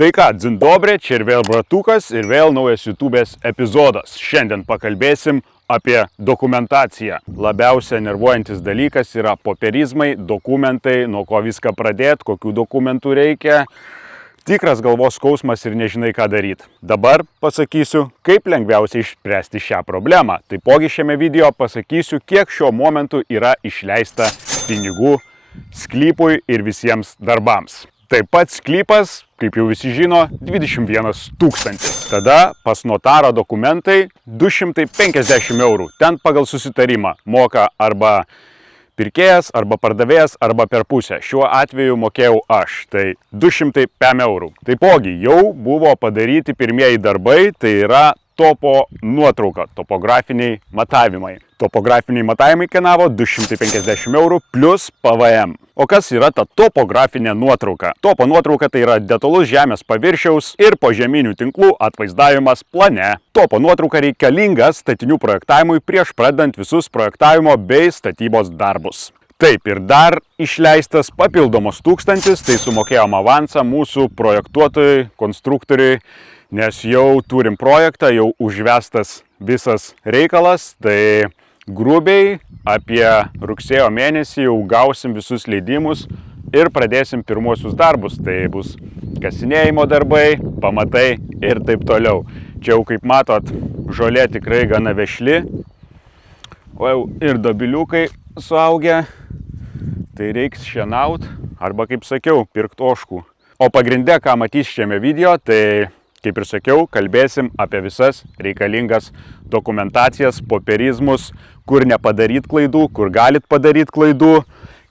Tai ką, dzin dobre, čia ir vėl Bratukas ir vėl naujas YouTube'ės epizodas. Šiandien pakalbėsim apie dokumentaciją. Labiausiai nervuojantis dalykas yra popierizmai, dokumentai, nuo ko viską pradėti, kokių dokumentų reikia. Tikras galvos skausmas ir nežinai, ką daryti. Dabar pasakysiu, kaip lengviausiai išspręsti šią problemą. Taipogi šiame video pasakysiu, kiek šiuo momentu yra išleista pinigų sklypui ir visiems darbams. Taip pat sklypas, kaip jau visi žino, 21 000. Tada pas notarą dokumentai 250 eurų. Ten pagal susitarimą moka arba pirkėjas, arba pardavėjas, arba per pusę. Šiuo atveju mokėjau aš, tai 205 eurų. Taipogi jau buvo padaryti pirmieji darbai, tai yra topo nuotrauka, topografiniai matavimai. Topografiniai matavimai kainavo 250 eurų plus PVM. O kas yra ta topografinė nuotrauka? Topo nuotrauka tai yra detalus žemės paviršiaus ir požeminių tinklų atvaizdavimas plane. Topo nuotrauka reikalinga statinių projektavimui prieš pradedant visus projektavimo bei statybos darbus. Taip, ir dar išleistas papildomos 1000, tai sumokėjom avansą mūsų projektuotojui, konstruktoriui, nes jau turim projektą, jau užvestas visas reikalas, tai grubiai apie rugsėjo mėnesį jau gausim visus leidimus ir pradėsim pirmuosius darbus. Tai bus kasinėjimo darbai, pamatai ir taip toliau. Čia jau, kaip matot, žolė tikrai gana vešli, o jau ir dobiliukai suaugę, tai reiks šienaut arba, kaip sakiau, pirkt ožkų. O pagrinde, ką matys šiame video, tai kaip ir sakiau, kalbėsim apie visas reikalingas dokumentacijas, popierizmus, kur nepadaryt klaidų, kur galit padaryt klaidų,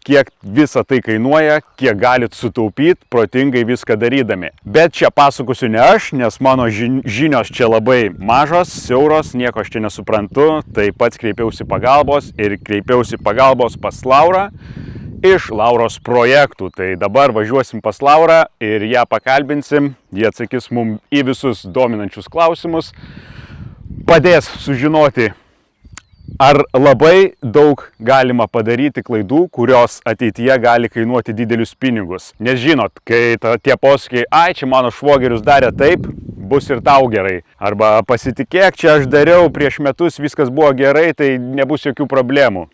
kiek visą tai kainuoja, kiek galit sutaupyti, protingai viską darydami. Bet čia pasakosiu ne aš, nes mano žinios čia labai mažos, siauros, nieko aš čia nesuprantu, tai pats kreipiausi pagalbos ir kreipiausi pagalbos pas Laurą iš Lauros projektų. Tai dabar važiuosim pas Laurą ir ją pakalbinsim, jie atsakys mums į visus dominančius klausimus, padės sužinoti, ar labai daug galima padaryti klaidų, kurios ateityje gali kainuoti didelius pinigus. Nes žinot, kai tie posakiai, ai, čia mano švogerius darė taip, bus ir tau gerai. Arba pasitikėk, čia aš dariau prieš metus, viskas buvo gerai, tai nebus jokių problemų.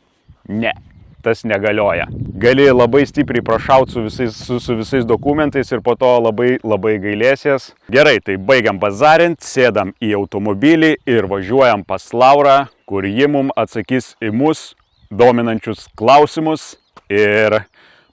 Ne. Tas negalioja. Gali labai stipriai prašauti su visais dokumentais ir po to labai gailėsies. Gerai, tai baigiam bazarint, sėdam į automobilį ir važiuojam pas Laurą, kur ji mums atsakys į mus dominančius klausimus ir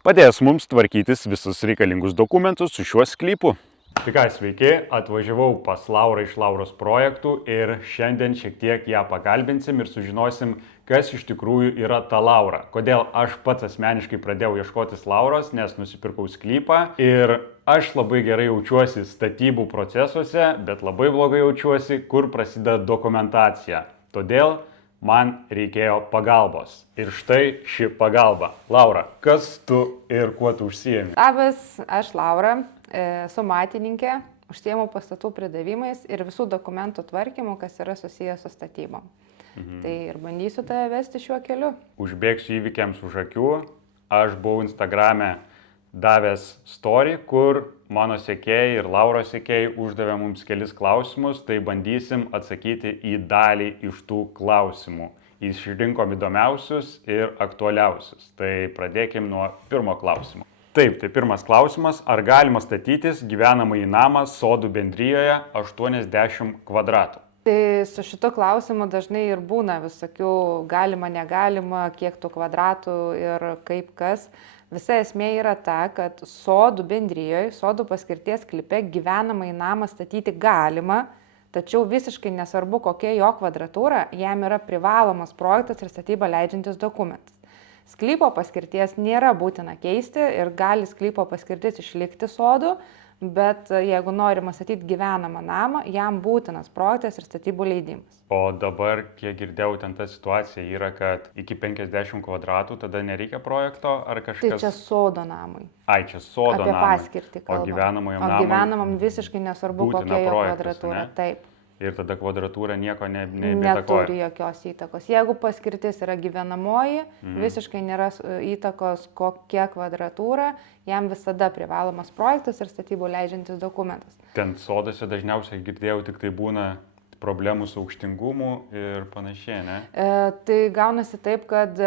padės mums tvarkytis visus reikalingus dokumentus su šiuo sklypu. Tai ką, sveiki, atvažiavau pas Laurą iš Lauros projektų ir šiandien šiek tiek ją pakalbinsim ir sužinosim, kas iš tikrųjų yra ta Laura. Kodėl aš pats asmeniškai pradėjau ieškotis Lauros, nes nusipirkau sklypą ir aš labai gerai jaučiuosi statybų procesuose, bet labai blogai jaučiuosi, kur prasideda dokumentacija. Todėl man reikėjo pagalbos. Ir štai ši pagalba. Laura, kas tu ir kuo tu užsiemi? Labas, aš Laura, esu matininkė, užsiemu pastatų pridavimais ir visų dokumentų tvarkymu, kas yra susijęs su statybom. Tai ir bandysiu tave vesti šiuo keliu. Užbėgsiu įvykiams už akių. Aš buvau Instagrame davęs story, kur mano sekėjai ir Lauros sekėjai uždavė mums kelis klausimus, tai bandysim atsakyti į dalį iš tų klausimų. Išrinkom įdomiausius ir aktualiausius. Tai pradėkim nuo pirmo klausimo. Taip, tai pirmas klausimas. Ar galima statytis gyvenamąjį namą sodų bendrijoje 80 kvadratų? Tai su šitu klausimu dažnai ir būna visokių galima, negalima, kiek tų kvadratų ir kaip kas. Visa esmė yra ta, kad sodų bendrijoje, sodų paskirties sklype gyvenamąjį namą statyti galima, tačiau visiškai nesvarbu, kokia jo kvadratūra, jam yra privalomas projektas ir statybą leidžiantis dokumentas. Sklypo paskirties nėra būtina keisti ir gali sklypo paskirtis išlikti sodų, bet jeigu norima statyti gyvenamą namą, jam būtinas projektas ir statybų leidimas. O dabar, kiek girdėjau, ten ta situacija yra, kad iki 50 kvadratų tada nereikia projekto ar kažkas? Tai čia sodo namui. Ai, čia sodo namui. Apie paskirtį kalbam. O gyvenamajam namui. namui? O gyvenamam visiškai nesvarbu, kokia jo kvadratūra. Taip. Ir tada kvadratūra nieko neturi neįtakoja. jokios įtakos. Jeigu paskirtis yra gyvenamoji, visiškai nėra įtakos kokia kvadratūra, jam visada privalomas projektas ir statybų leidžiantis dokumentas. Ten sodose dažniausiai girdėjau, tik tai būna problemų su aukštingumu ir panašiai, ne? Tai gaunasi taip, kad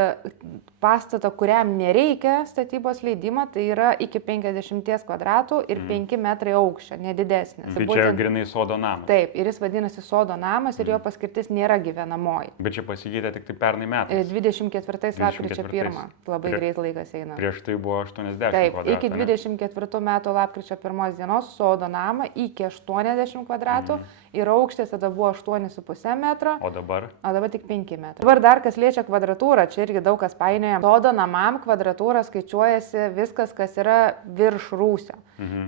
pastato, kuriam nereikia statybos leidimo, tai yra iki 50 kvadratų ir 5 metrai aukščio, nedidesnis. Tai čia grinai sodo namas. Taip, ir jis vadinasi sodo namas ir jo paskirtis nėra gyvenamoji. Bet čia pasikeitė tik tai pernai metais. 24 lapkričio 1. Labai greit laikas eina. Prieš tai buvo 80 Taip, kvadratų. iki 24 metų lapkričio 1 dienos sodo namą iki 80 kvadratų ir aukštis tada buvo 8,5 metro. O dabar? O dabar tik 5 metrai. Dabar dar kas liečia kvadratūrą, čia irgi daug kas painioja. Sodo namam kvadratūra skaičiuojasi viskas, kas yra virš rūsio.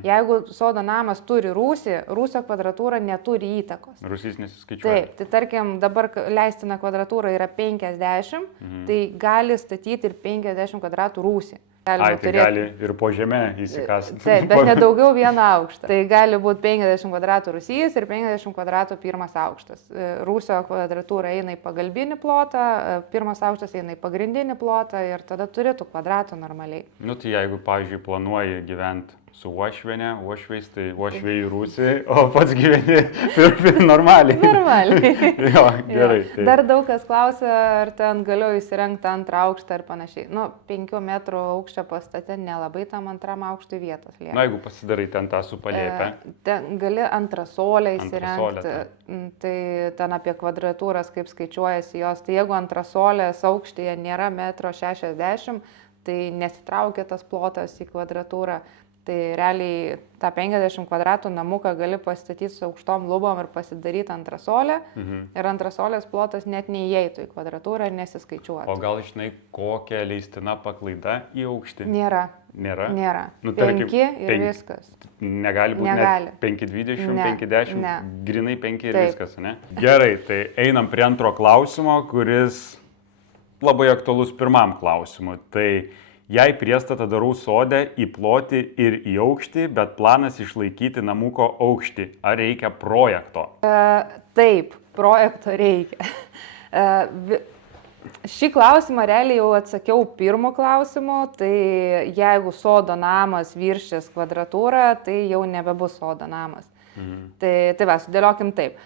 Jeigu sodo namas turi rūsį, rūsio kvadratūra neturi įtakos. Rūsys nesiskaičiuoja. Taip, tai tarkim dabar leistina kvadratūra yra 50, tai gali statyti ir 50 kvadratų rūsį. Gali ir po žemę įsikasti. Taip, bet nedaugiau vieną aukštą. Tai gali būti 50 kvadratų rūsys ir 50 kvadratų pirmas aukštas. Rūsio kvadratūra eina į pagalbinį plotą, pirmas aukštas eina į pagrindinį plotą ir tada turi tų kvadratų normaliai. Nu tai jeigu, pavyzdžiui, planuoji gyventi su uošviene, uošviais, tai uošviai rūsį, o pats gyveni normaliai. Normaliai. Jo, gerai. Tai. Dar daug kas klausia, ar ten galiu įsirengti antrą aukštą ir panašiai. 5 metrų aukščio pastate nelabai tam antram aukštui vietos lieka. Na, jeigu pasidarai ten tą su palėpę. Ten gali antrasolę įsirengti. Tai ten apie kvadratūras, kaip skaičiuojasi jos. Tai jeigu antrasolės aukštyje nėra 1,60 m, tai nesitraukia tas plotas į kvadratūrą. Tai realiai tą 50 kvadratų namuką gali pastatyti su aukštom lubom ir pasidaryti antrasolę. Ir antrasolės plotas net neįeitų į kvadratūrą ir nesiskaičiuotų. O gal žinai, kokia leistina paklaida į aukštį? Nėra. Nėra? Nu, 5 ir viskas. Negali būti Negali. 5,20, Ne. 5,10, Ne. grinai 5 ir Taip. viskas, ne? Gerai, tai einam prie antro klausimo, kuris labai aktualus pirmam klausimui. Tai jei priestatą darau sode į plotį ir į aukštį, bet planas išlaikyti namuko aukštį, ar reikia projekto? Taip, projekto reikia. Šį klausimą realiai jau atsakiau pirmu klausimu, tai jeigu sodo namas viršės kvadratūrą, tai jau nebebus sodo namas. Tai va, sudėliokim taip.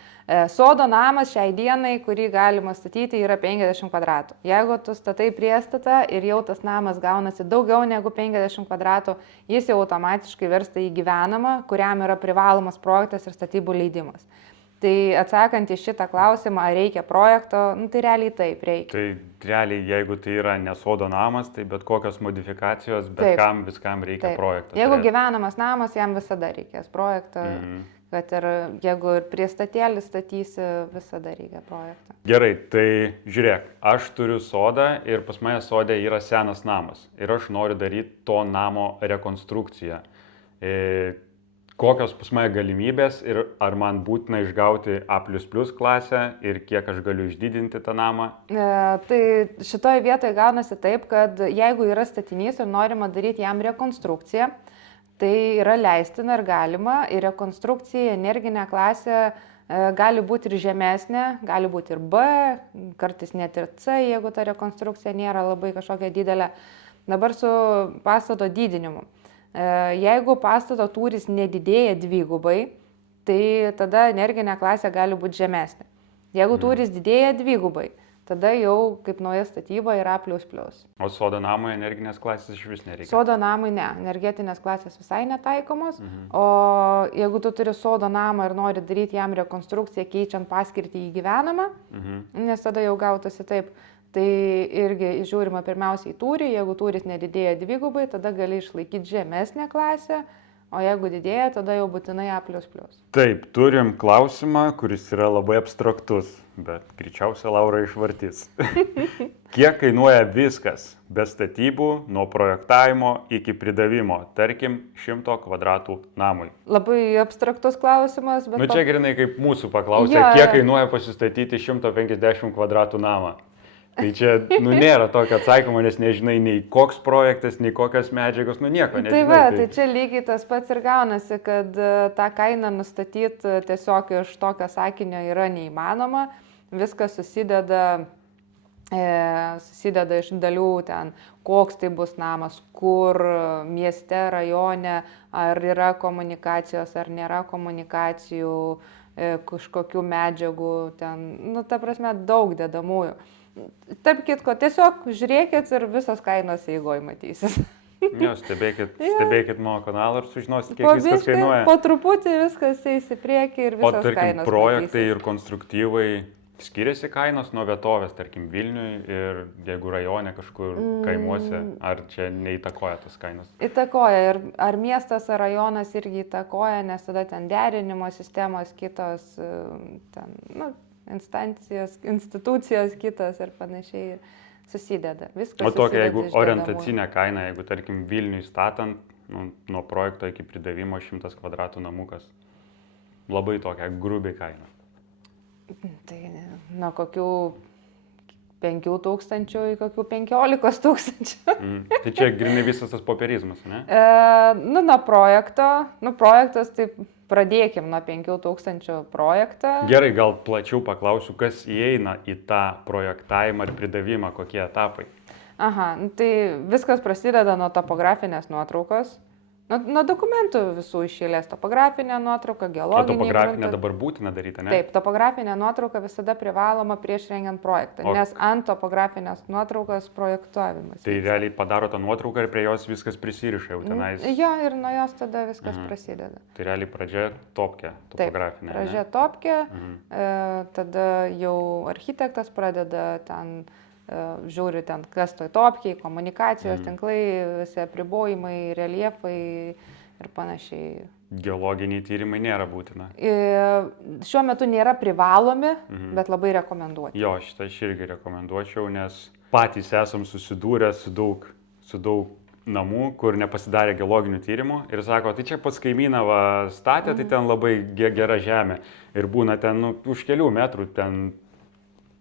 Sodo namas šiai dienai, kurį galima statyti, yra 50 kvadratų. Jeigu tu statai priestatą ir jau tas namas gaunasi daugiau negu 50 kvadratų, jis jau automatiškai virsta į gyvenamą, kuriam yra privalomas projektas ir statybų leidimas. Tai atsakant į šitą klausimą, ar reikia projekto, tai realiai taip reikia. Tai realiai, jeigu tai yra ne sodo namas, tai bet kokios modifikacijos, bet kam viskam reikia projekto. Jeigu gyvenamas namas, jam visada reikės projektą. Kad ir jeigu ir prie statėlį statysi, visada reikia projektą. Gerai, tai žiūrėk, aš turiu sodą ir pas mane sode yra senas namas. Ir aš noriu daryti to namo rekonstrukciją. Kokios pas mane galimybės ir ar man būtina išgauti A++ klasę ir kiek aš galiu išdidinti tą namą? Tai šitoje vietoje gaunasi taip, kad jeigu yra statinys ir norima daryti jam rekonstrukciją, tai yra leistina ir galima, ir rekonstrukcija, energinė klasė gali būti ir žemesnė, gali būti ir B, kartais net ir C, jeigu ta rekonstrukcija nėra labai kažkokia didelė. Dabar su pastato didinimu. Jeigu pastato tūris nedidėja dvigubai, tai tada energinė klasė gali būti žemesnė. Jeigu tūris didėja dvigubai, tada jau kaip nauja statyba yra A++. O sodo namui energinės klasės iš vis nereikia? Sodo namui ne, energetinės klasės visai netaikomos, o jeigu tu turi sodo namą ir nori daryti jam rekonstrukciją, keičiant paskirtį į gyvenamą, nes tada jau gautasi taip, tai irgi žiūrima pirmiausiai į tūrį, jeigu tūris nedidėja dvigubai, tada gali išlaikyti žemesnę klasę, o jeigu didėja, tada jau būtinai A++. Taip, turim klausimą, kuris yra labai abstraktus, bet greičiausiai Laura išvartys. Kiek kainuoja viskas, be statybų, nuo projektavimo iki pridavimo, tarkim, 100 kvadratų namui? Labai abstraktus klausimas, bet... Čia grinai kaip mūsų paklausė, kiek kainuoja pasistatyti 150 kvadratų namą. Tai čia, nėra tokio atsakymo, nes nežinai nei koks projektas, nei kokios medžiagos, nieko nežinai. Tai čia lygiai tas pats ir gaunasi, kad tą kainą nustatyti tiesiog iš tokio sakinio yra neįmanoma. Viskas susideda iš dalių ten, koks tai bus namas, kur, mieste, rajone, ar yra komunikacijos, ar nėra komunikacijų, kažkokių medžiagų, ten, ta prasme, daug dedamųjų. Tarp kitko, tiesiog žiūrėkit ir visos kainos eigoj matysis. Stebėkit mano kanalą ir sužinosit, kiek viskas kainuoja. Po truputį viskas eis į priekį ir visos kainos. O projektai ir konstruktyvai skiriasi kainos nuo vietovės, tarkim Vilniui ir jeigu rajone kažkur kaimuose, ar čia neįtakoja tas kainos? Įtakoja ir ar miestas, ar rajonas irgi įtakoja, nes tada ten derinimo sistemos kitos, ten, institucijos kitos ir panašiai susideda. Viskas o tokia, jeigu orientacinė kaina, jeigu tarkim Vilniui statant, nuo projekto iki pridavimo 100 kvadratų namukas, labai tokia grubiai kaina. Tai nuo kokių 5,000 į kokių 15,000. Tai čia grinai visas tas popierizmas, ne? Nuo projekto, projektas, tai pradėkim nuo 5,000 projektą. Gerai, gal plačiau paklausiu, kas įeina į tą projektavimą ir pridavimą, kokie etapai? Tai viskas prasideda nuo topografinės nuotraukos. Nuo dokumentų visų išėlės, topografinė nuotrauka, geologinė. O topografinė dabar būtina daryti, ne? Taip, topografinė nuotrauka visada privaloma prieš rengiant projektą, nes ant topografinės nuotraukos projektuojamas. Tai realiai padaro tą nuotrauką ir prie jos viskas prisiriša jau tenais? Jo, ir nuo jos tada viskas prasideda. Tai realiai pradžia topkė, topografinė. Taip, pradžia topkė, tada jau architektas pradeda ten žiūri ten, kas toj topkiai, komunikacijos tinklai, visi apribojimai, reljefai ir panašiai. Geologiniai tyrimai nėra būtina. Šiuo metu nėra privalomi, bet labai rekomenduoti. Jo, šitą aš irgi rekomenduočiau, nes patys esam susidūrę su daug namų, kur nepasidarė geologinių tyrimų ir sako, tai čia pats kaimyną statė, tai ten labai gera žemė ir būna ten už kelių metrų ten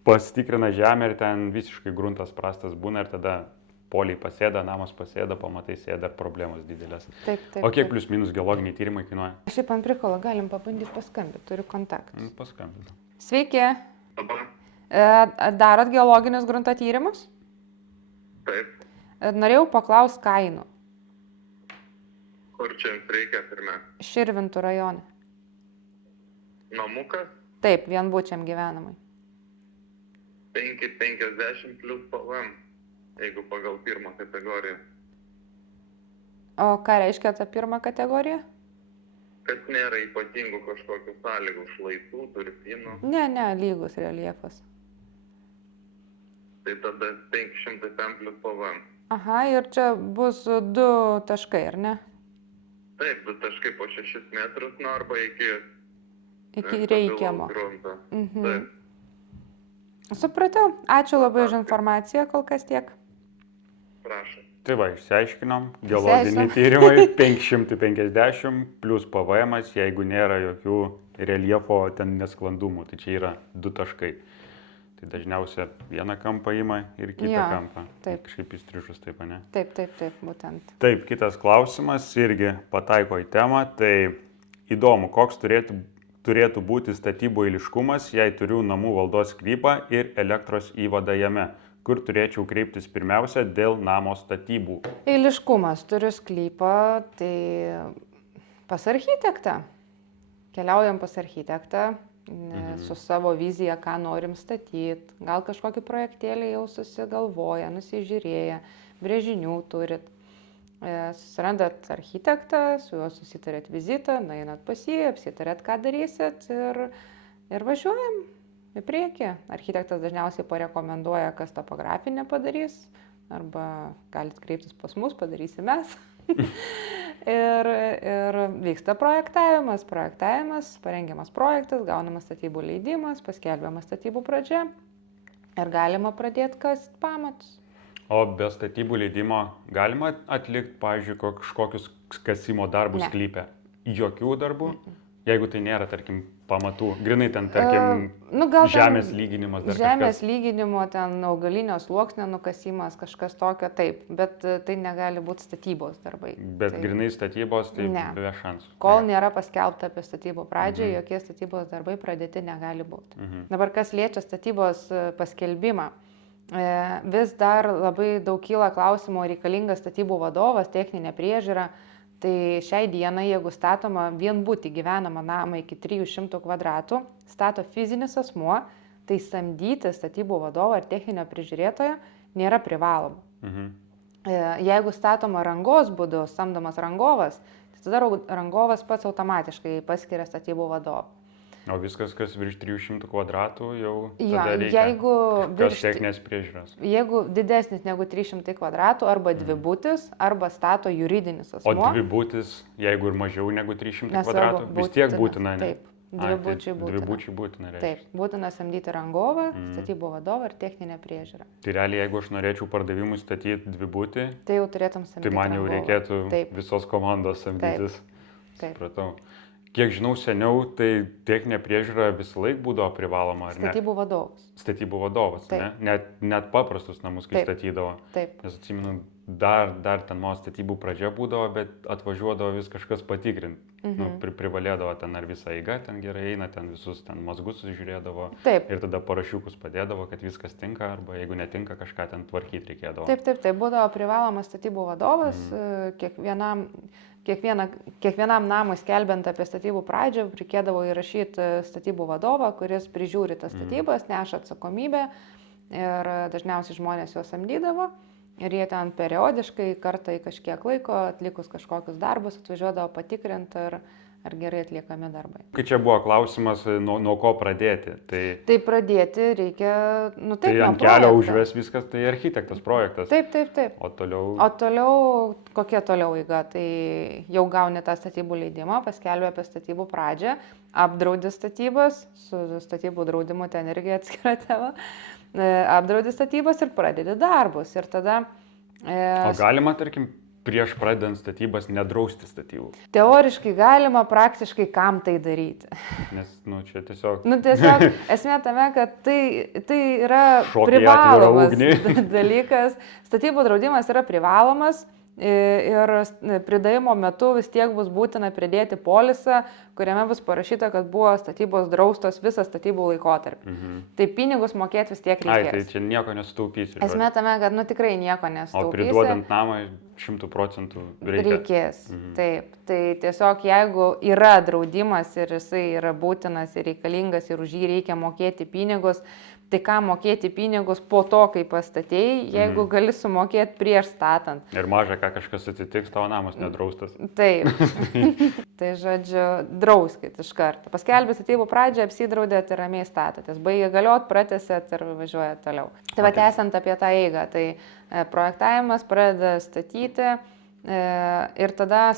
pasitikrina žemę ir ten visiškai gruntas prastas būna ir tada poliai pasėda, namas pasėda, pamatai sėda ir problemos didelės. Taip. O kiek plius minus geologiniai tyrimai kainuoja? Šiaip ant prikolo galim pabandyti paskambinti, turiu kontaktus. Paskambinti. Sveiki. Darot geologinius grunto tyrimus? Taip. Norėjau paklausti kainų. Kur čia jums reikia pirmiausia? Širvintų rajone. Namukas? Taip, vienbučiam gyvenamai. 5,50 plus PVM, jeigu pagal pirmą kategoriją. O ką reiškia ta pirma kategorija? Kad nėra ypatingų kažkokių sąlygų, šlaitų, durpynų. Ne, lygus reljefas. Tai tada 500 plus PVM. Ir čia bus 2 taškai, ar ne? Taip, 2 taškai po 6 metrus, arba iki reikiamo. Grunto. Taip. Supratau. Ačiū labai už informaciją, kol kas tiek. Prašau. Tai va, išsiaiškinom. Geologiniai tyrimai 550 plus PVM, jeigu nėra jokių reljefo ten nesklandumų. Tai čia yra 2 taškai. Tai dažniausiai vieną kampą ima ir kitą kampą. Taip. Kažkaip įstrižus taip, ne? Taip, būtent. Taip, kitas klausimas irgi pataiko į temą. Tai įdomu, koks turėtų būti statybų eiliškumas, jei turiu namų valdos sklypą ir elektros įvadą jame, kur turėčiau kreiptis pirmiausia dėl namo statybų. Eiliškumas, turiu sklypą, tai pas architektą. Keliaujam pas architektą su savo vizija, ką norim statyti. Gal kažkokį projektėlį jau susigalvoja, nusižiūrėję, brėžinių turit. Susirandat architektą, su juo susitarėt vizitą, nueinat pas jį, apsitarėt, ką darysit ir važiuojam į priekį. Architektas dažniausiai parekomenduoja, kas topografinę padarys, arba galit kreiptis pas mus, padarysim mes. ir vyksta projektavimas, parengiamas projektas, gaunamas statybų leidimas, paskelbiamas statybų pradžia ir galima pradėti kast pamatus. O be statybų leidimo galima atlikti, pavyzdžiui, kažkokius kasimo darbus sklype? Jokių darbų? Jeigu tai nėra, tarkim, pamatų, grinai ten, tarkim, gal žemės lyginimas dar žemės kažkas. lyginimo, ten augalinio sluoksnio nukasimas, kažkas tokio, taip, bet tai negali būti statybos darbai. Bet grinai statybos, tai Ne. be šansų. Kol nėra paskelbta apie statybų pradžią, jokie statybos darbai pradėti negali būti. Dabar kas liečia statybos paskelbimą, vis dar labai daug kyla klausimų, reikalingas statybų vadovas, techninė priežiūra. Tai šiai dienai, jeigu statoma vienbutį gyvenamą namą iki 300 kvadratų, stato fizinis asmuo, tai samdyti statybų vadovą ar techninio prižiūrėtojo nėra privaloma. Jeigu statoma rangos būdu, samdomas rangovas, tai tada rangovas pats automatiškai paskiria statybų vadovą. O viskas, kas virš 300 kvadratų, jau Jo, tada reikia jeigu kažkokios techninės priežiūros. Jeigu didesnis negu 300 kvadratų arba dvibutis, arba stato juridinis O asmuo. dvibutis, jeigu ir mažiau negu 300 Nesvarbu, kvadratų, vis tiek būtina, ne? Taip, dvibučiai būtina. Dvibučiai būtina, reiškia. Taip, būtina samdyti rangovą, statybų vadovą ir techninę priežiūrą. Tai realiai, jeigu aš norėčiau pardavimui statyti dvibutį, Tai jau turėtum samdyti. tai man jau rangovą. reikėtų Taip, visos komandos samdytis. taip. Supratau. Kiek žinau, seniau, tai techninė priežiūra visą laiką būdavo privaloma, ar ne? Statybų vadovas. Statybų vadovas, Taip. ne? Net paprastus namus, kai Taip. statydavo. Taip. Nes atsimenu, dar ten mano statybų pradžia būdavo, bet atvažiuodavo vis kažkas patikrinti. Privalėdavo ten ar visa eiga ten gerai eina, ten visus ten mazgus sužiūrėdavo. Taip. Ir tada parašiukus padėdavo, kad viskas tinka, arba jeigu netinka, kažką ten tvarkyti reikėdavo. Taip, būdavo privalomas statybų vadovas, kiekvienam namui skelbiant apie statybų pradžią, reikėdavo įrašyti statybų vadovą, kuris prižiūri tas statybas, neša atsakomybę ir dažniausiai žmonės juos samdydavo. Ir jie ten periodiškai, kartą į kažkiek laiko, atlikus kažkokius darbus, atvažiuodavo patikrinti, ar gerai atliekami darbai. Kai čia buvo klausimas, nuo ko pradėti, Tai pradėti reikia, tai ant kelio užves viskas, tai architektas projektas. Taip. O toliau... O toliau, kokia toliau eiga? Tai jau gauni tą statybų leidimą, paskelbė apie statybų pradžią, apdraudi statybas, su statybų draudimu ten irgi atskira tema, apdraudi statybas ir pradedi darbus. Ir tada... O galima, tarkim, prieš pradedant statybas nedrausti statybų? Teoriškai galima, praktiškai kam tai daryti. Nes, čia tiesiog... Tiesiog esmė tame, kad tai yra Šokiai atvirą privalomas ugnį. dalykas. Statybų draudimas yra privalomas ir pridavimo metu vis tiek bus būtina pridėti polisą, kuriame bus parašyta, kad buvo statybos draustos visą statybų laikotarpį. Tai pinigus mokėti vis tiek reikės. Tai čia nieko nesutaupysi. Esmė tame, kad tikrai nieko nesutaupysi. O priduodant namą 100% reikės. Taip. Tai tiesiog jeigu yra draudimas ir jisai yra būtinas ir reikalingas ir už jį reikia mokėti pinigus, tai ką mokėti pinigus po to, kai pastatėjai, jeigu gali sumokėti prieš statant. Ir maža, ką kažkas atsitiks, tavo namas nedraustas. Taip. Tai žodžiu, drauskit iš karto. Paskelbė statybų pradžią, apsidraudėt ir ramiai statotės. Baigė galiot, pratęsėt ir važiuojat toliau. Tai va, tęsiant apie tą eigą, tai projektavimas pradeda statyti ir tada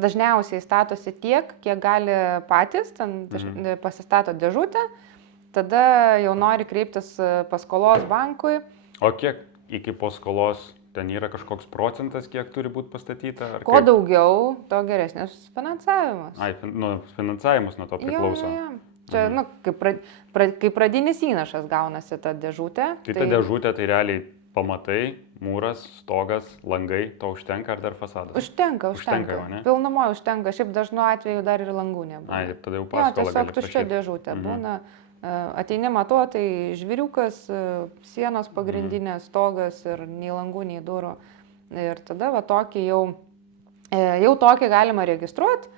dažniausiai statosi tiek, kiek gali patys, ten pasistato dėžutę, tada jau nori kreiptis paskolos bankui. O kiek iki paskolos ten yra kažkoks procentas, kiek turi būti pastatyta? Kuo daugiau, to geresnis finansavimas. Finansavimas nuo to priklauso. Jo. Čia, kaip pradinis įnašas gaunasi ta dėžutė. Tai ta dėžutė tai realiai pamatai, mūras, stogas, langai, to užtenka ar dar fasadas? Užtenka. Jau, ne? Pilnumoje užtenka, šiaip dažnu atveju dar ir langų nebūna. Tada jau paskolą. Tiesiog tuščia dėžutė būna. Ateini matuotai, žviriukas, sienos pagrindinės, stogas ir nei langų, nei durų. Ir tada tokį jau tokį galima registruoti,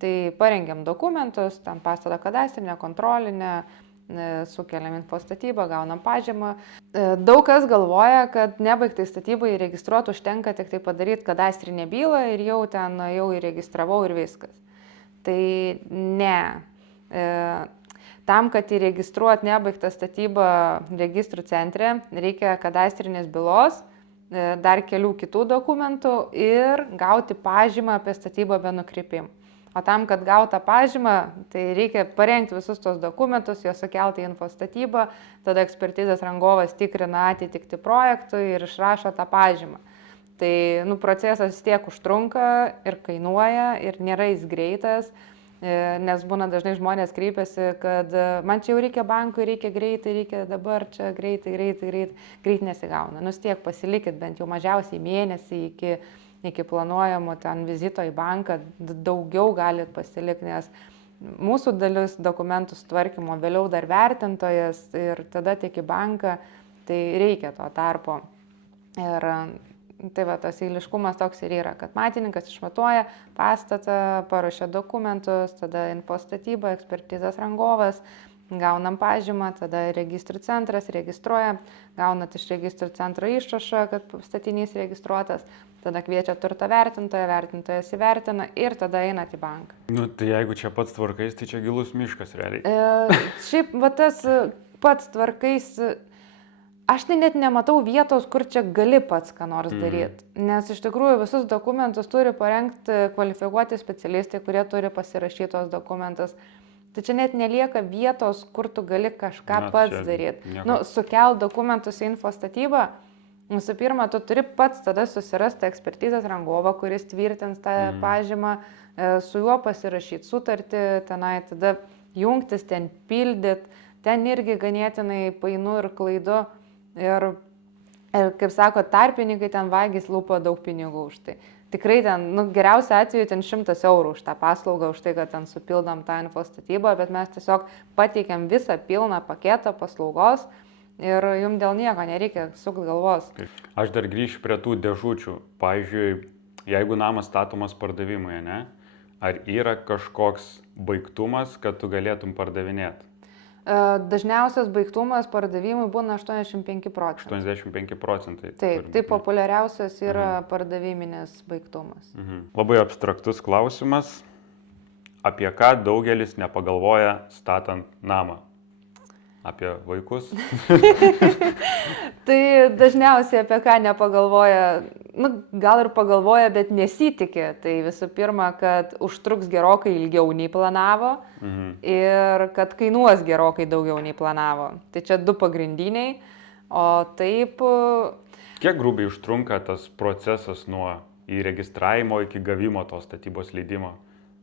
tai parengiam dokumentus, ten pastato kadastrinę, kontrolinę, sukeliam infostatybą, gaunam pažymą. Daug kas galvoja, kad nebaigtai statybai registruoti užtenka tik tai padaryti kadastrinę bylą ir jau ten jau įregistravau ir viskas. Tai ne. Tam, kad įregistruoti nebaigtą statybą registrų centre, reikia kadastrinės bylos, dar kelių kitų dokumentų ir gauti pažymą apie statybą be nukrypimų. O tam, kad gauta pažymą, tai reikia parengti visus tos dokumentus, juos sukelti į infostatybą, tada ekspertizės rangovas tikrina atitikti projektui ir išrašo tą pažymą. Tai procesas tiek užtrunka ir kainuoja ir nėra jis greitas. nes būna dažnai žmonės kreipiasi, kad man čia jau reikia bankui, reikia greitai, reikia dabar čia greit nesigauna. Tiek pasilikit bent jau mažiausiai mėnesį iki planuojamo ten vizito į banką, daugiau galit pasilikti, nes mūsų dalis dokumentų sutvarkymo, vėliau dar vertintojas ir tada tik į banką, tai reikia to tarpo. Ir tai va, tas eiliškumas toks ir yra, kad matininkas išmatuoja pastatą, paruošia dokumentus, tada infostatyba, ekspertizės rangovas, gaunam pažymą, tada registrų centras registruoja, gaunat iš registrų centro išrašą, kad statinys registruotas, tada kviečia turto vertintoją, vertintojas įvertina ir tada einat į banką. Tai jeigu čia pats tvarkais, tai čia gilus miškas realiai. Šiaip va tas pats tvarkais, aš tai net nematau vietos, kur čia gali pats ką nors daryti, nes iš tikrųjų visus dokumentus turi parengti kvalifikuoti specialistai, kurie turi pasirašyti tos dokumentus. Tai čia net nelieka vietos, kur tu gali kažką pats daryti. Sukel dokumentus į infostatybą, visų pirma, tu turi pats tada susirasti ekspertizės rangovą, kuris tvirtins tą pažymą, su juo pasirašyti sutartį, tenai tada jungtis, ten pildyti, ten irgi ganėtinai painu ir klaidu. Ir kaip sako, tarpininkai ten vagys lupa daug pinigų už tai. Tikrai ten, geriausiu atveju ten 100 eurų už tą paslaugą, už tai, kad ten supildom tą infostatybą, bet mes tiesiog pateikiam visą pilną paketą paslaugos ir jums dėl nieko nereikia sukti galvos. Aš dar grįšiu prie tų dėžučių. Pavyzdžiui, jeigu namas statomas pardavimui, ne? Ar yra kažkoks baigtumas, kad tu galėtum pardavinėti? Dažniausias baigtumas pardavimui būna 85%. 85%. Taip, tai populiariausias yra pardaviminis baigtumas. Labai abstraktus klausimas. Apie ką daugelis nepagalvoja statant namą? Apie vaikus? Tai dažniausiai apie ką nepagalvoja, gal ir pagalvoja, bet nesitikė. Tai visų pirma, kad užtruks gerokai ilgiau nei planavo ir kad kainuos gerokai daugiau nei planavo. Tai čia du pagrindiniai. O taip... Kiek grubiai užtrunka tas procesas nuo įregistravimo iki gavimo to statybos leidimo?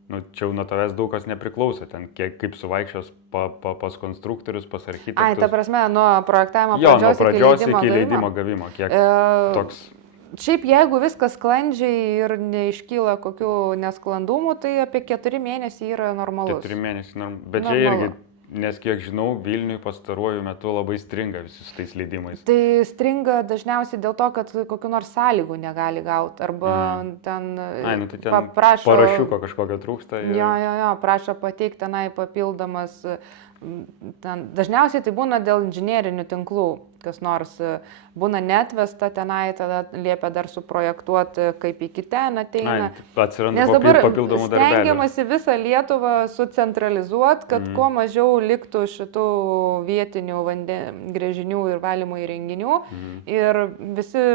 Čia jau nuo tavęs daug kas nepriklauso, ten kaip suvaikščios pas konstruktorius, pas architektus. Ta prasme, nuo projektavimo nuo pradžios iki leidimo gavimo. Kiek toks... Šiaip jeigu viskas sklandžiai ir neiškyla kokių nesklandumų, tai apie 4 mėnesiai yra normalus. 4 mėnesiai, bet čia irgi, nes kiek žinau, Vilniui pastaruoju metu labai stringa visi su tais leidimais. Tai stringa dažniausiai dėl to, kad kokių nors sąlygų negali gauti, arba ten, tai ten parašiuko kažkokio trūksta. Ir... Jo, prašo pateikti tenai papildomas. Dažniausiai tai būna dėl inžinierinių tinklų, kas nors būna netvesta tenai, tada liepia dar suprojektuoti, kaip iki ten ateina. Atsiranda nes dabar papildomų darbelių. Stengiamasi visą Lietuvą sucentralizuoti, kad kuo mažiau liktų šitų vietinių gręžinių ir valymo įrenginių. Ir visi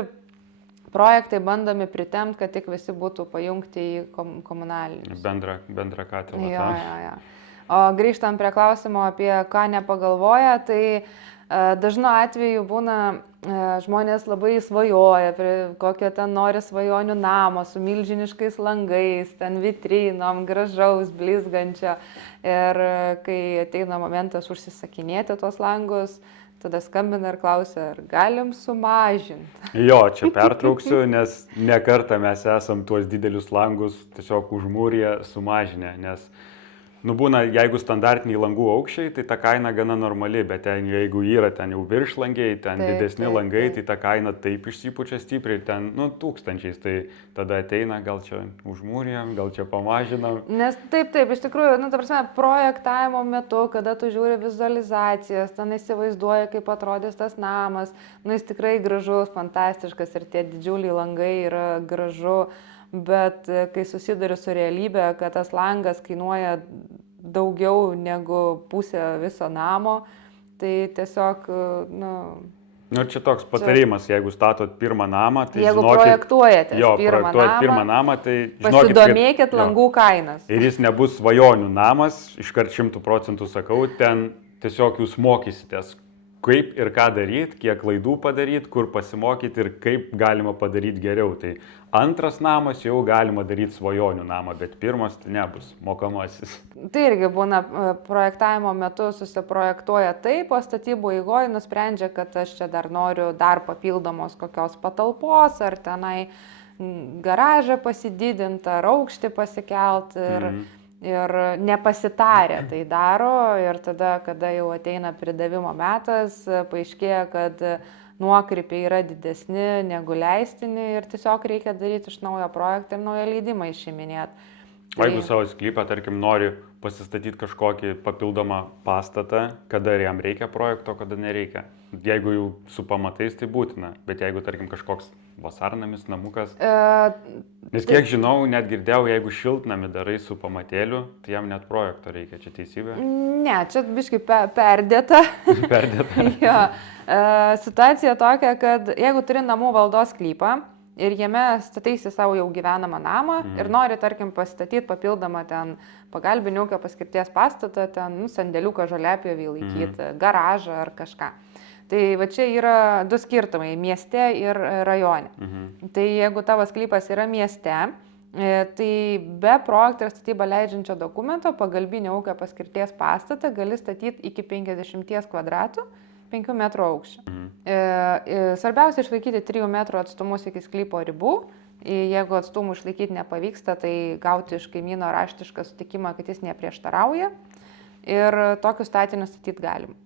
projektai bandomi pritemti, kad tik visi būtų pajungti į komunalinius. Bendrą katilą. Jo. O grįžtant prie klausimo, apie ką nepagalvoja, tai dažnu atveju būna žmonės labai svajoja, kokią ten nori svajonių namą su milžiniškais langais, ten vitrinom, gražaus, blizgančio. Ir kai ateina momentas užsisakinėti tuos langus, tada skambina ir klausia, ar galim sumažinti. Jo, čia pertrauksiu, nes ne kartą mes esam tuos didelius langus tiesiog užmūrę sumažinę, nes būna, jeigu standartiniai langų aukščiai, tai ta kaina gana normali, bet ten, jeigu yra ten jau viršlangiai, ten didesni langai, tai ta kaina taip išsipučia stipriai, ten, tūkstančiais, tai tada ateina, gal čia užmūrėm, gal čia pamažinam. Nes taip, iš tikrųjų, ta prasme, projektavimo metu, kada tu žiūri vizualizacijas, ten įsivaizduoja, kaip atrodys tas namas, jis tikrai gražus, fantastiškas ir tie didžiuliai langai yra gražu. Bet kai susiduriu su realybė, kad tas langas kainuoja daugiau negu pusę viso namo, tai tiesiog, Ir čia toks patarimas, jeigu statot pirmą namą, tai jeigu žinokit... projektuojate pirmą namą, tai žinokit... Pasidomėkit langų kainas. Ir jis nebus svajonių namas, iškart 100% sakau, ten tiesiog jūs mokysitės, kaip ir ką daryti, kiek klaidų padaryti, kur pasimokyti ir kaip galima padaryti geriau. Tai antras namas jau galima daryti svajonių namą, bet pirmas tai nebus mokamasis. Tai irgi būna projektavimo metu susiprojektuoja taip, o statybų eigoje nusprendžia, kad aš čia dar noriu dar papildomos kokios patalpos, ar tenai garažą pasididinti, ar aukštį pasikelt ir nepasitarę tai daro ir tada, kada jau ateina pridavimo metas, paaiškėja, kad nuokrypiai yra didesni negu leistini ir tiesiog reikia daryti iš naujo projektą ir naują leidimą išiminėti. O jeigu savo sklypą, tarkim, nori pasistatyti kažkokį papildomą pastatą, kada jam reikia projekto, kada nereikia. Jeigu jau su pamatais, tai būtina, bet jeigu, tarkim, kažkoks vasarnamis, namukas. Nes kiek žinau, net girdėjau, jeigu šiltnamį darai su pamatėliu, tai jam net projekto reikia, čia teisybė? Ne, čia biškai perdėta. Perdėta. Jo. Situacija tokia, kad jeigu turi namų valdos sklypą ir jame stataisi savo jau gyvenamą namą ir nori, tarkim, pastatyti papildomą ten pagalbinio ūkio paskirties pastatą, ten sandėliuką žoliapjovį laikyti, garažą ar kažką. Tai va čia yra du skirtumai - mieste ir rajone. Tai jeigu tavo sklypas yra mieste, tai be projekto ir statybą leidžiančio dokumento pagalbinio ūkio paskirties pastatą gali statyti iki 50 kvadratų, 5 metrų aukščio. Svarbiausia išlaikyti 3 metrų atstumus iki sklypo ribų. Jeigu atstumų išlaikyti nepavyksta, tai gauti iš kaimyno raštišką sutikimą, kad jis neprieštarauja. Ir tokius statinius statyti galima.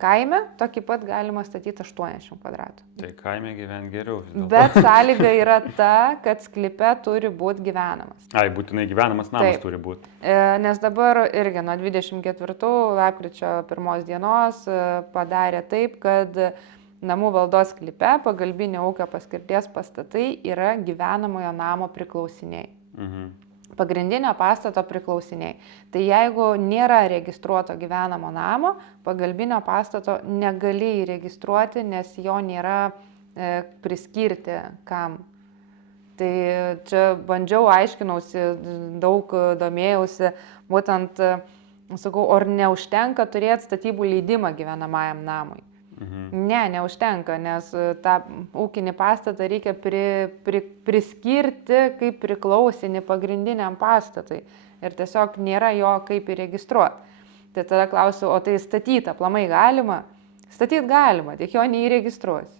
Kaime tokį pat galima statyti 80 kvadratų. Tai kaime gyventi geriau. Bet sąlyga yra ta, kad sklype turi būti gyvenamas. Ai, būtinai gyvenamas namas turi būti. Nes dabar irgi nuo 24 lapkričio 1 dienos padarė taip, kad namų valdos sklype pagalbinio ūkio paskirties pastatai yra gyvenamojo namo priklausiniai. Pagrindinio pastato priklausiniai. Tai jeigu nėra registruoto gyvenamo namo, pagalbinio pastato negali įregistruoti, nes jo nėra priskirti kam. Tai čia bandžiau, aiškinausi, daug domėjausi, būtent, sakau, ar neužtenka turėti statybų leidimą gyvenamajam namui. Ne, neužtenka, nes tą ūkinį pastatą reikia priskirti kaip priklausinį pagrindiniam pastatui ir tiesiog nėra jo kaip įregistruoti. Tai tada klausiu, o tai statyti aplamai galima? Statyti galima, tik jo neįregistruosi.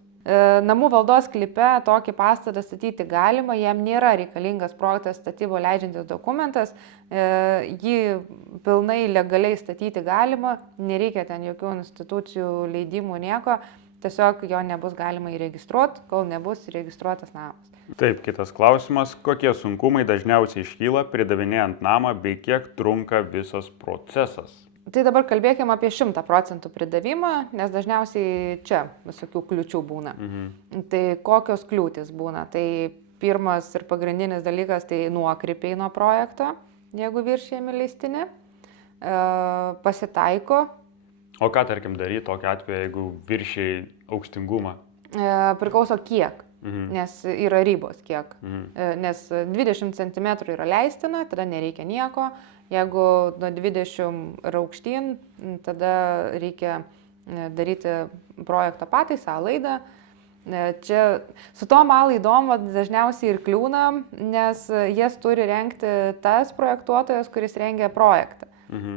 Namų valdos sklype tokį pastatą statyti galima, jam nėra reikalingas projektas statybų leidžiantis dokumentas, jį pilnai legaliai statyti galima, nereikia ten jokių institucijų leidimų, nieko, tiesiog jo nebus galima įregistruoti, kol nebus įregistruotas namas. Taip, kitas klausimas, kokie sunkumai dažniausiai iškyla pridavinėjant namą bei kiek trunka visas procesas? Tai dabar kalbėkime apie 100% pridavimą, nes dažniausiai čia visokių kliūčių būna. Tai kokios kliūtis būna? Tai pirmas ir pagrindinis dalykas tai nuokrypiai nuo projekto, jeigu viršijami leistini, pasitaiko. O ką, tarkim, daryti tokiu atveju, jeigu viršijai aukštingumą? Priklauso kiek, nes yra ribos kiek. Nes 20 cm yra leistina, tada nereikia nieko. Jeigu nuo 20 ir aukštyn, tada reikia daryti projekto pataisą, laidą. Čia su tom laidom dažniausiai ir kliūnam, nes jas turi rengti tas projektuotojas, kuris rengia projektą.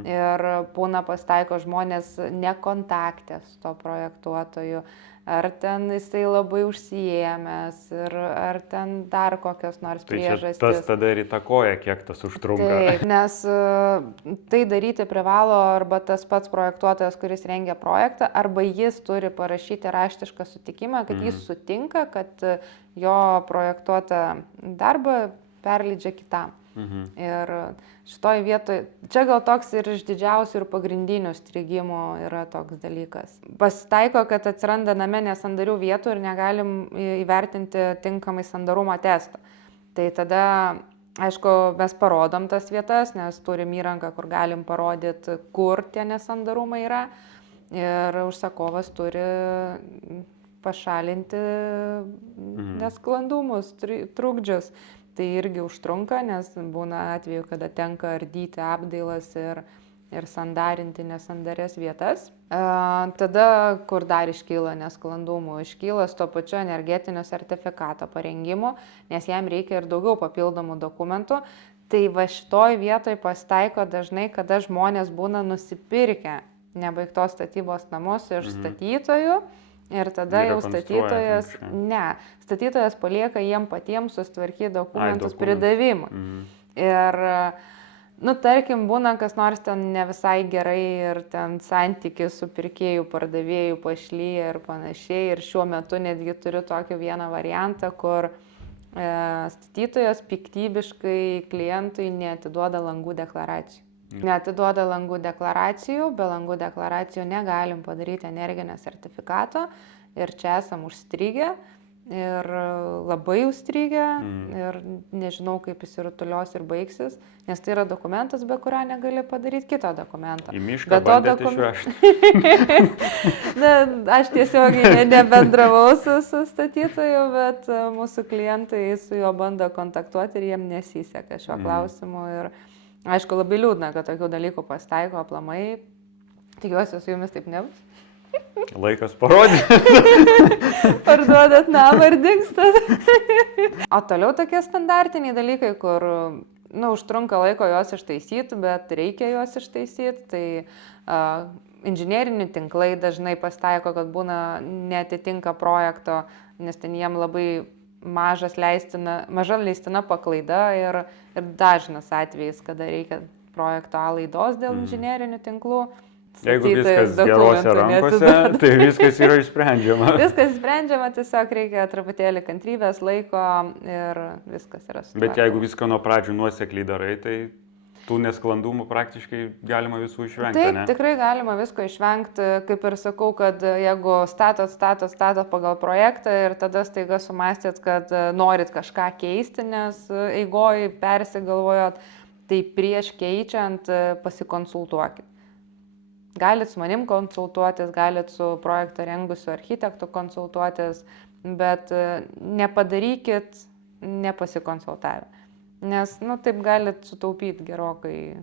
Ir būna pasitaiko žmonės nekontaktė su to projektuotoju, ar ten jisai labai užsiėmęs, ar ten dar kokios nors priežastys. Tai tas tada ir įtakoja, kiek tas užtrunka. Taip, nes tai daryti privalo arba tas pats projektuotojas, kuris rengia projektą, arba jis turi parašyti raštišką sutikimą, kad jis sutinka, kad jo projektuotą darbą perleidžia kitam. Ir šitoj vietoj, čia gal toks ir iš didžiausių ir pagrindinių strigimų yra toks dalykas. Pasitaiko, kad atsiranda name nesandarių vietų ir negalim įvertinti tinkamai sandarumo testą. Tai tada, aišku, mes parodom tas vietas, nes turim įrangą, kur galim parodyti, kur tie nesandarumai yra. Ir užsakovas turi pašalinti nesklandumus, trukdžius. Tai irgi užtrunka, nes būna atveju, kada tenka ardyti apdailas ir ir sandarinti nesandarės vietas. Tada, kur dar iškyla nesklandumų, iškyla su to pačiu energetinio sertifikato parengimu, nes jam reikia ir daugiau papildomų dokumentų. Tai va šitoj vietoj pasitaiko dažnai, kada žmonės būna nusipirkę nebaigtos statybos namus iš statytojų ir tada jau statytojas palieka jiem patiems susitvarkyti dokumentus pridavimui. Ir, tarkim, būna kas nors ten ne visai gerai ir ten santykis su pirkėjų, pardavėjų pašlyja ir panašiai. Ir šiuo metu netgi turiu tokį vieną variantą, kur statytojas piktybiškai klientui neatiduoda langų deklaracijų. Neatiduoda langų deklaracijų, be langų deklaracijų negalim padaryti energinio sertifikato ir čia esam užstrigę ir labai užstrigę ir nežinau, kaip jis rutulios ir baigsis, nes tai yra dokumentas, be kurio negali padaryti kito dokumento. Į mišką bandėt išvežti. Aš tiesiog nebendravau su statytoju, bet mūsų klientai su juo bando kontaktuoti ir jiem nesiseka šiuo klausimu. Ir aišku, labai liūdna, kad tokių dalykų pasitaiko aplamai. Tikiuosi, su jumis taip nebus. Laikas parodė. Parduodat namą ir dingstat. O toliau tokie standartiniai dalykai, kur užtrunka laiko juos ištaisyti, bet reikia juos ištaisyti. Tai inžineriniai tinklai dažnai pasitaiko, kad būna netitinka projekto, nes ten jiem labai maža leistina paklaida ir dažnas atvejis, kada reikia projekto A laidos dėl inžinerinių tinklų. Jeigu viskas gerose rankose, tai viskas yra išsprendžiama. Viskas išsprendžiama, tiesiog reikia truputėlį kantrybės, laiko ir viskas yra sutvarkoma. Bet jeigu viską nuo pradžių nuosekliai darai, tai tų nesklandumų praktiškai galima visų išvengti, Taip, ne? Tikrai galima visko išvengti, kaip ir sakau, kad jeigu statot pagal projektą ir tada staiga sumastėt, kad norit kažką keisti, nes eigoj persigalvojot, tai prieš keičiant pasikonsultuokit. Galit su manim konsultuotis, galit su projektą rengusiu architektu konsultuotis, bet nepadarykit nepasikonsultavę. Nes, taip galit sutaupyti gerokai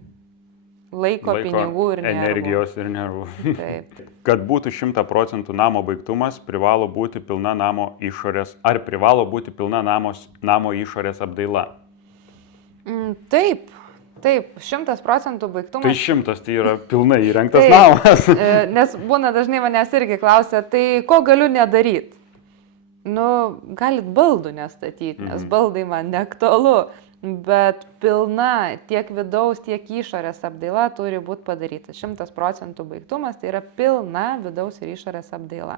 laiko, pinigų ir nervų. Energijos ir nervų. Taip. Kad būtų 100% namo baigtumas, privalo būti pilna namo išorės, ar privalo būti pilna namo išorės apdaila? Taip, 100% baigtumas. Tai 100 tai yra pilnai įrengtas namas. Nes būna dažnai manęs irgi klausia, tai ko galiu nedaryti? Galit baldų nestatyti, nes baldai man neaktualu. Bet pilna tiek vidaus, tiek išorės apdaila turi būti padaryta. 100% baigtumas tai yra pilna vidaus ir išorės apdaila.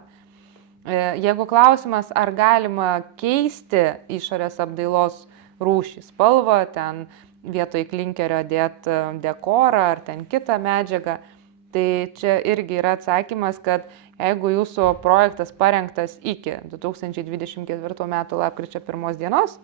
Jeigu klausimas, ar galima keisti išorės apdailos rūšį, spalvą, ten vietoj klinkerio dėti dekorą ar ten kitą medžiagą, tai čia irgi yra atsakymas, kad jeigu jūsų projektas parengtas iki 2024 m. lapkričio 1 dienos,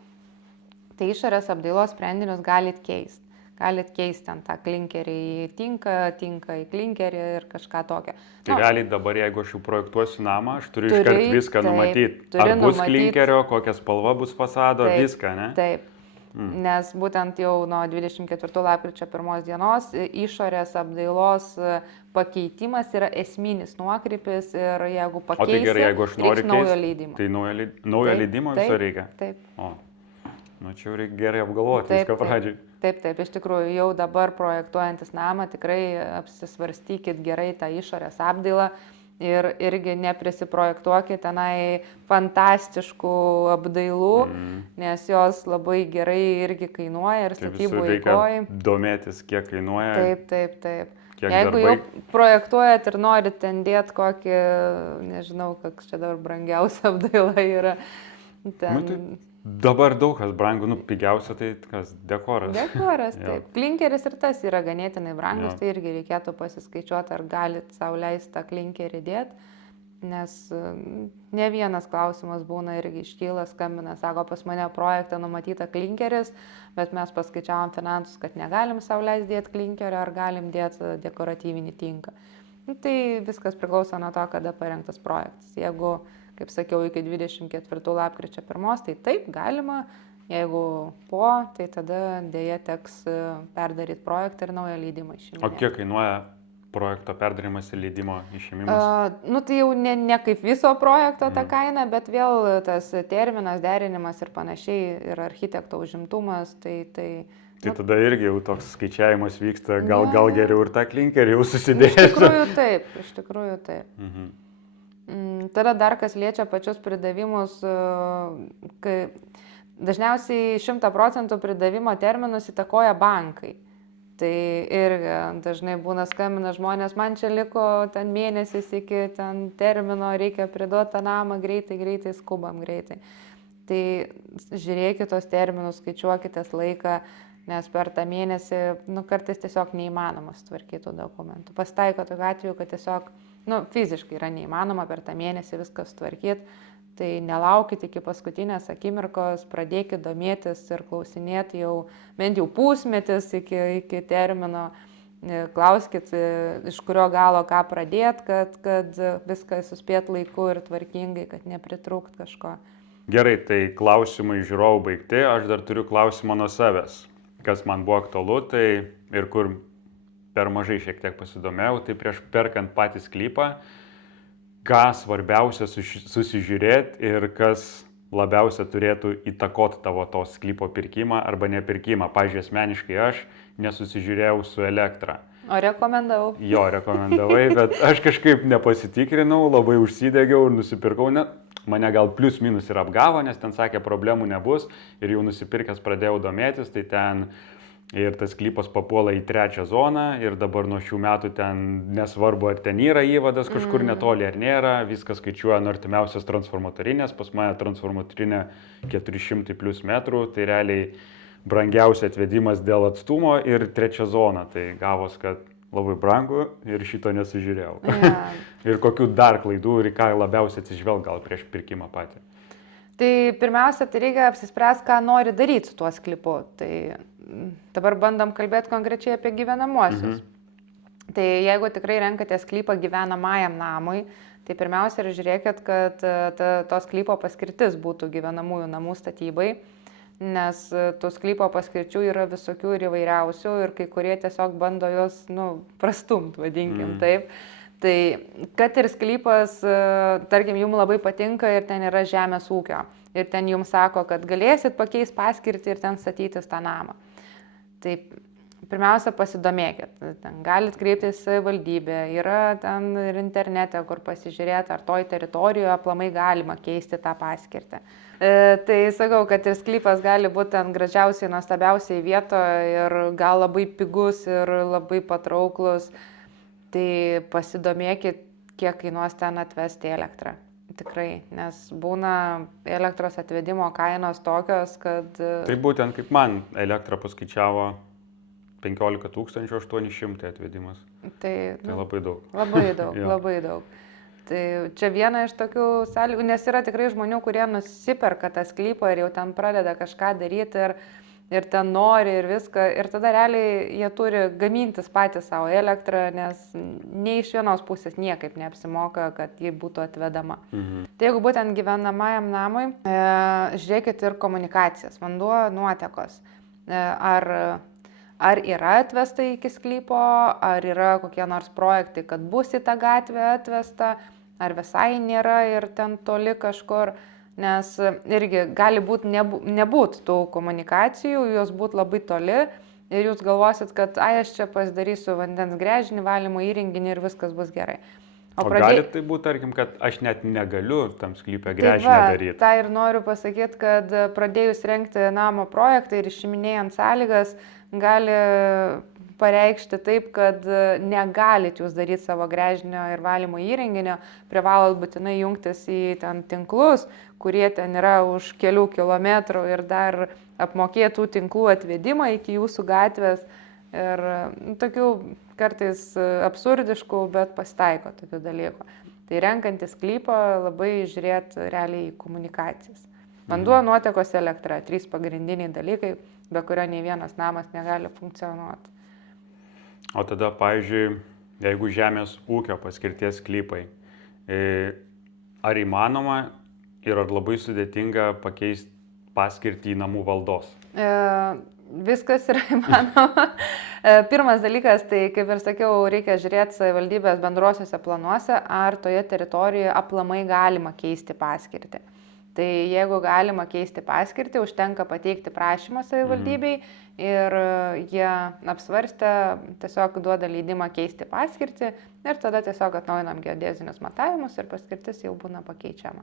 tai išorės apdailos sprendinius galit keisti. Galit keisti ten tą klinkerį į tinka į klinkerį ir kažką tokio. Tai realiai dabar, jeigu aš jau projektuosiu namą, aš turiu iškart viską numatyti. Ar bus klinkerio, kokia spalva bus fasado, viską, ne? Taip. Nes būtent jau nuo 24 lapkričio 1 dienos išorės apdailos pakeitimas yra esminis nuokrypis ir jeigu pakeisi, tai gerai, jeigu aš noriu naujo leidimo. Tai naujo leidimo viso reikia? Taip. Čia reikia gerai apgalvoti viską pradžiai. Taip, iš tikrųjų jau dabar projektuojantis namą tikrai apsisvarstykit gerai tą išorės apdailą. Ir irgi neprisiprojektuokit tenai fantastiškų apdailų, nes jos labai gerai irgi kainuoja ir statybų eigoj. Reikia domėtis, kiek kainuoja. Taip. Jeigu jau projektuojat ir norit ten dėti kokį, nežinau, koks čia dabar brangiausia apdaila yra. Dabar daug kas brangu, pigiausia tai kas dekoras. Dekoras, taip. Klinkeris ir tas yra ganėtinai brangus, tai irgi reikėtų pasiskaičiuoti, ar galit sau leisti tą klinkerį dėti, nes ne vienas klausimas būna irgi iškyla, skambina, sako, pas mane projektą numatyta klinkeris, bet mes paskaičiavom finansus, kad negalim sau leisti dėti klinkerio, ar galim dėti dekoratyvinį tinką. Tai viskas priklauso nuo to, kada parengtas projektas. Jeigu, kaip sakiau, iki 24 lapkričio 1, tai taip, galima Jeigu po, tai tada dėja teks perdaryti projektą ir naują leidimą išiminėti. O kiek kainuoja projekto perdarimas ir leidimo išėmimas? Nu tai jau ne kaip viso projekto ta kaina, bet vėl tas terminas, derinimas ir panašiai, ir architekto užimtumas, tai Tai tada irgi jau toks skaičiavimas vyksta, gal geriau ir tą klinkerį jau susidėti. Iš tikrųjų taip. Tada dar kas liečia pačius pridavimus, kai dažniausiai 100% pridavimo terminus įtakoja bankai. Tai irgi dažnai būna skambina žmonės, man čia liko ten mėnesis iki ten termino, reikia priduoti tą namą greitai, skubam greitai. Tai žiūrėkit tos terminus, skaičiuokitės laiką, nes per tą mėnesį, kartais tiesiog neįmanoma sutvarkyti tų dokumentų. Pasitaiko tokiu atveju, kad tiesiog, fiziškai yra neįmanoma per tą mėnesį viską sutvarkyti. Tai nelaukit iki paskutinės akimirkos, pradėkit domėtis ir klausinėti jau bent jau pusmetis iki termino. Klauskit, iš kurio galo ką pradėti, kad viską suspėt laiku ir tvarkingai, kad nepritrūkt kažko. Gerai, tai klausimai žiūrovų baigti, aš dar turiu klausimą nuo savęs. Kas man buvo aktualu, tai ir kur per mažai šiek tiek pasidomėjau, tai prieš perkant patį sklypą, ką svarbiausia susižiūrėti ir kas labiausia turėtų įtakoti tavo to sklypo pirkimą arba nepirkimą. Pavyzdžiui, asmeniškai aš nesusižiūrėjau su elektra. O rekomendavau? Jo, rekomendavai, bet aš kažkaip nepasitikrinau, labai užsidegiau ir nusipirkau. Mane gal plius minus ir apgavo, nes ten sakė, problemų nebus ir jau nusipirkęs pradėjau domėtis, tai ten ir tas sklypas papuola į 3 zoną ir dabar nuo šių metų ten nesvarbu, ar ten yra įvadas kažkur netoli ar nėra, viskas skaičiuoja nuo artimiausios transformatorinės, pas mane transformatorinė 400 plus metrų, tai realiai brangiausia atvedimas dėl atstumo ir 3 zona, tai gavos, kad labai brangu ir šito nesužiūrėjau. Yeah. Ir kokių dar klaidų ir ką labiausiai atsižvelg gal prieš pirkimą patį? Tai pirmiausia, tai reikia apsispręsti, ką nori daryti su tuo sklypu. Tai dabar bandom kalbėti konkrečiai apie gyvenamuosius. Tai jeigu tikrai renkate sklypą gyvenamajam namui, tai pirmiausia ir žiūrėkit, kad to sklypo paskirtis būtų gyvenamųjų namų statybai. Nes tų sklypo paskirčių yra visokių ir įvairiausių ir kai kurie tiesiog bando juos, prastumt, vadinkim taip. Tai kad ir sklypas, tarkim, jums labai patinka ir ten yra žemės ūkio ir ten jums sako, kad galėsit pakeisti paskirtį ir ten statytis tą namą. Tai pirmiausia pasidomėkit, ten galit kreiptis į valdybę, yra ten ir internete, kur pasižiūrėti, ar toj teritorijoje aplamai galima keisti tą paskirtį. Tai sakau, kad ir sklypas gali būti ten gražiausiai, nuostabiausiai vietoje ir gal labai pigus ir labai patrauklus. Tai pasidomėkit, kiek kainuos ten atvesti elektrą. Tikrai, nes būna elektros atvedimo kainos tokios, kad... Tai būtent kaip man elektrą paskaičiavo 15 800 atvedimas. Tai labai daug. Labai daug, labai daug. Tai čia viena iš tokių sąlygų, nes yra tikrai žmonių, kurie nusiperka tą sklypą ir jau ten pradeda kažką daryti ir ten nori ir viską. Ir tada realiai jie turi gamintis patys savo elektrą, nes nei iš vienos pusės niekaip neapsimoka, kad ji būtų atvedama. Tai jeigu būtent gyvenamajam namui, žiūrėkit ir komunikacijas, vanduo, nuotekos. Ar yra atvesta iki sklypo, ar yra kokie nors projektai, kad bus į tą gatvę atvesta, ar visai nėra ir ten toli kažkur, nes irgi gali būti nebūt tų komunikacijų, jos būtų labai toli ir jūs galvosit, kad aš čia pasidarysiu vandens gręžinį, valymo įrenginį ir viskas bus gerai. O gali tai būti, tarkim, kad aš net negaliu tam sklype gręžinį daryti? Tai ir noriu pasakyti, kad pradėjus rengti namo projektą ir išiminėjant sąlygas, gali pareikšti taip, kad negalit jūs daryti savo gręžinio ir valymo įrenginio, privalot būtinai jungtis į ten tinklus, kurie ten yra už kelių kilometrų ir dar apmokėtų tinklų atvedimą iki jūsų gatvės. Ir tokių kartais absurdiškų, bet pasitaiko tokių dalykų. Tai renkantis sklypą labai žiūrėti realiai į komunikacijas. Vanduo, nuotekos, elektra - 3 pagrindiniai dalykai, be kurio nei vienas namas negali funkcionuoti. O tada, pavyzdžiui, jeigu žemės ūkio paskirties sklypai, ar įmanoma ir ar labai sudėtinga pakeisti paskirtį namų valdos? Viskas yra įmanoma. Pirmas dalykas, tai kaip ir sakiau, reikia žiūrėti savivaldybės bendruosiuose planuose, ar toje teritorijoje aplamai galima keisti paskirtį. Tai jeigu galima keisti paskirtį, užtenka pateikti prašymą savivaldybei ir jie apsvarstę tiesiog duoda leidimą keisti paskirtį ir tada tiesiog atnaujinam geodezinius matavimus ir paskirtis jau būna pakeičiama.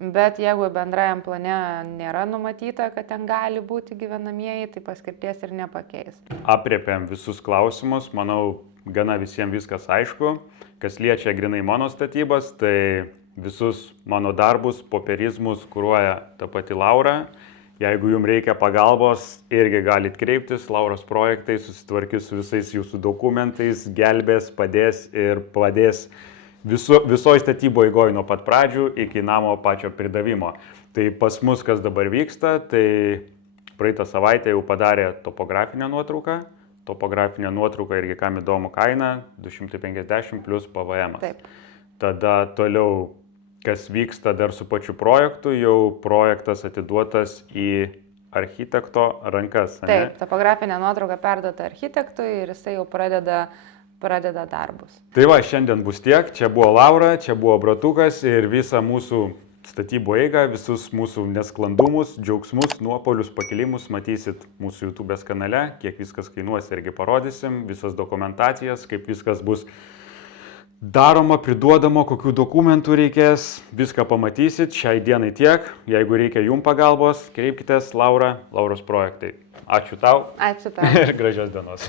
Bet jeigu bendrajam plane nėra numatyta, kad ten gali būti gyvenamieji, tai paskirties ir nepakeis. Aprėpėm visus klausimus, manau, gana visiems viskas aišku. Kas liečia grinai mano statybas, tai visus mano darbus, popierizmus kuruoja ta pati Laura. Jeigu jums reikia pagalbos, irgi galit kreiptis, Lauros projektai susitvarkys su visais jūsų dokumentais, gelbės, padės ir padės visoje statybo eigoje nuo pat pradžių iki namo pačio pridavimo. Tai pas mus, kas dabar vyksta, tai praeitą savaitę jau padarė topografinę nuotrauką. Topografinė nuotrauka irgi, kam įdomu, kaina 250 plus PVM. Taip. Tada toliau, kas vyksta dar su pačiu projektu, jau projektas atiduotas į architekto rankas. Taip, topografinė nuotrauka perduota architektui ir jisai jau pradeda darbus. Tai va, šiandien bus tiek. Čia buvo Laura, čia buvo Bratukas ir visą mūsų statybų eigą, visus mūsų nesklandumus, džiaugsmus, nuopolius, pakilimus matysit mūsų YouTube kanale. Kiek viskas kainuos irgi parodysim, visas dokumentacijas, kaip viskas bus daroma, priduodama, kokių dokumentų reikės, viską pamatysit. Šiai dienai tiek. Jeigu reikia jums pagalbos, kreipkitės Laura, Lauros projektai. Ačiū tau. Ačiū tau. Ir gražios dienos.